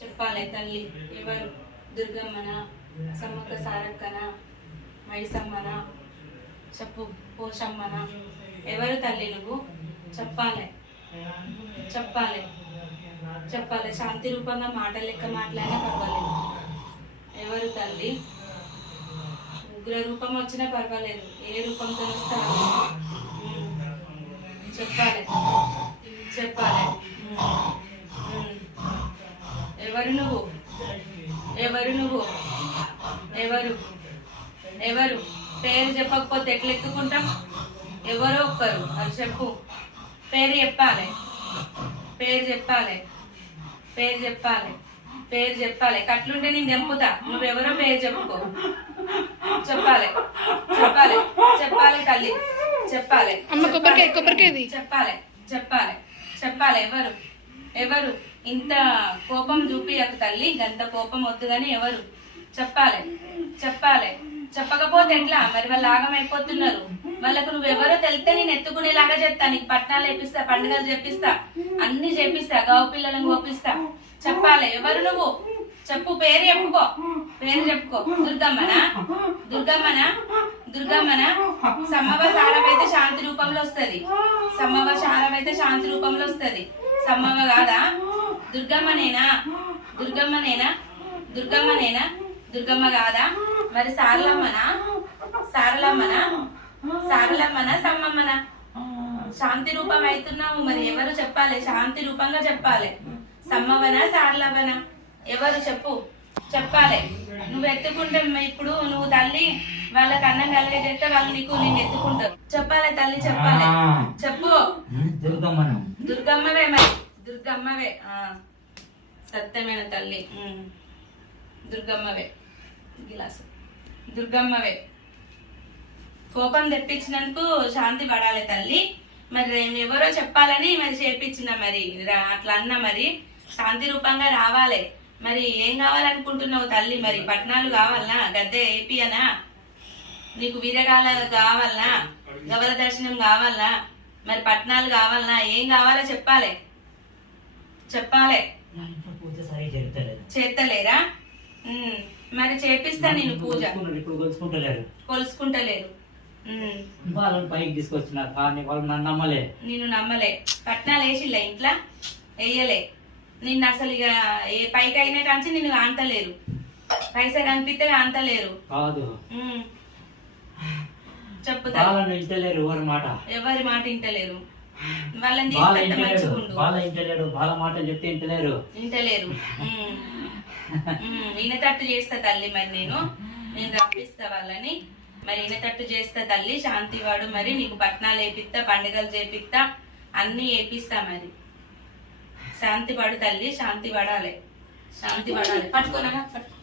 చెప్పాలి తల్లి ఎవరు? దుర్గమ్మన, సమ్మక్క సారక్కన, మైసమ్మన? చెప్పు. పోషమ్మన? ఎవరు తల్లి నువ్వు? చెప్పాలి చెప్పాలి చెప్పాలి. శాంతి రూపంగా మాట లెక్క మాట్లాడినా పర్వాలేదు. ఎవరు తల్లి? ఉగ్ర రూపం వచ్చినా పర్వాలేదు, ఏ రూపంతో వస్తావు చెప్పాలి చెప్పాలి. ఎవరు నువ్వు? ఎవరు నువ్వు? ఎవరు? ఎవరు? పేరు చెప్పకపోతే ఎట్లా ఎత్తుకుంటాం? ఎవరో ఒక్కరు అది చెప్పు. పేరు చెప్పాలి, పేరు చెప్పాలి, పేరు చెప్పాలి, పేరు చెప్పాలి. కట్లుంటే నేను తెంపుతా, నువ్వెవరో పేరు చెప్పుకో. చెప్పాలి చెప్పాలి చెప్పాలి తల్లి చెప్పాలి చెప్పాలి చెప్పాలి చెప్పాలి. ఎవరు? ఎవరు? ఇంత కోపం చూపియకు తల్లి, ఇంత కోపం వద్దు కానీ ఎవరు? చెప్పాలి చెప్పాలి. చెప్పకపోతే ఎట్లా మరి? వాళ్ళు ఆగమైపోతున్నారు. వాళ్ళకు నువ్వెవరో తెలితే నేను ఎత్తుకునేలాగా చెప్తా. నీకు పట్నాలు వేపిస్తా, పండుగలు చేపిస్తా, అన్ని చేపిస్తా, గావు పిల్లలను గోపిస్తా. చెప్పాలి ఎవరు నువ్వు? చెప్పు. పేరు చెప్పుకో, పేరు చెప్పుకో. దుర్గమ్మనా? దుర్గమ్మనా? దుర్గమ్మనా? సమ్మవ సారం అయితే శాంతి రూపంలో వస్తుంది. సమ్మవ సారం అయితే శాంతి రూపంలో వస్తుంది. సమ్మవ కాదా? దుర్గమ్మనేనా? దుర్గమ్మనేనా? దుర్గమ్మనేనా? దుర్గమ్మ కాదా? మరి సారలమ్మనా? సారలమ్మనా? సారలమ్మనా? సమ్మమ్మనా? శాంతి రూపం అవుతున్నావు మరి ఎవరు? చెప్పాలి, శాంతి రూపంగా చెప్పాలి. సమ్మవనా? సారలమ్మనా? ఎవరు? చెప్పు. చెప్పాలి. నువ్వు ఎత్తుకుంటే ఇప్పుడు నువ్వు తల్లి వాళ్ళకి అన్నం కలిగే చేస్తే వాళ్ళు నేను ఎత్తుకుంటారు. చెప్పాలి తల్లి చెప్పాలి. చెప్పు. దుర్గమ్మవే మరి, దుర్గమ్మవే. సత్యమైన తల్లి దుర్గమ్మవే. గిలాసు దుర్గమ్మవే. కోపం తెప్పించినందుకు శాంతి పడాలి తల్లి. మరి ఎవరో చెప్పాలని మరి చేపించిన మరి అట్లా అన్న మరి శాంతి రూపంగా రావాలి. మరి ఏం కావాలనుకుంటున్నావు తల్లి? మరి పట్నాలు కావాలనా? గద్దె ఏపియనా? నీకు వీరగాల కావాలనా? గవల దర్శనం కావాలనా? మరి పట్నాలు కావాలనా? ఏం కావాలో చెప్పాలి చెప్పాలి. చేస్తలేరా? మరి చేపిస్తా నేను పూజ. కొలుసుకుంటలేరు. పైకి తీసుకొచ్చిన కానీ వాళ్ళు నన్ను నమ్మలే. నేను నమ్మలే. పట్నాలు వేసిలే ఇంట్లో? వేయలే. నిన్ను అసలు ఇక ఏ పైకి అయినా కానీ నిన్ను అంతలేరు. పైసా కనిపిస్తే అంతలేరు. కాదు చెప్పుతా. ఇంటలేరు ఎవరి మాట, ఎవరి మాట ఇంటలేరు. వాళ్ళని తీసుకెళ్తే మంచిగుండు. వాళ్ళ ఇంటలేరు, వాళ్ళ మాట చెప్తే ఇంటలేరు. ఇంటలేరు. ఈయనతట్టు చేస్తా తల్లి. మరి నేను రప్పిస్తా వాళ్ళని. మరి ఈయనతట్టు చేస్తా తల్లి. శాంతి వాడు మరి నీకు పట్నాలు వేపిస్తా, పండుగలు చేపిస్తా, అన్ని వేపిస్తా. మరి శాంతి పడు తల్లి, శాంతి పడాలి, శాంతి పడాలి. పట్టుకోనగా పట్టు.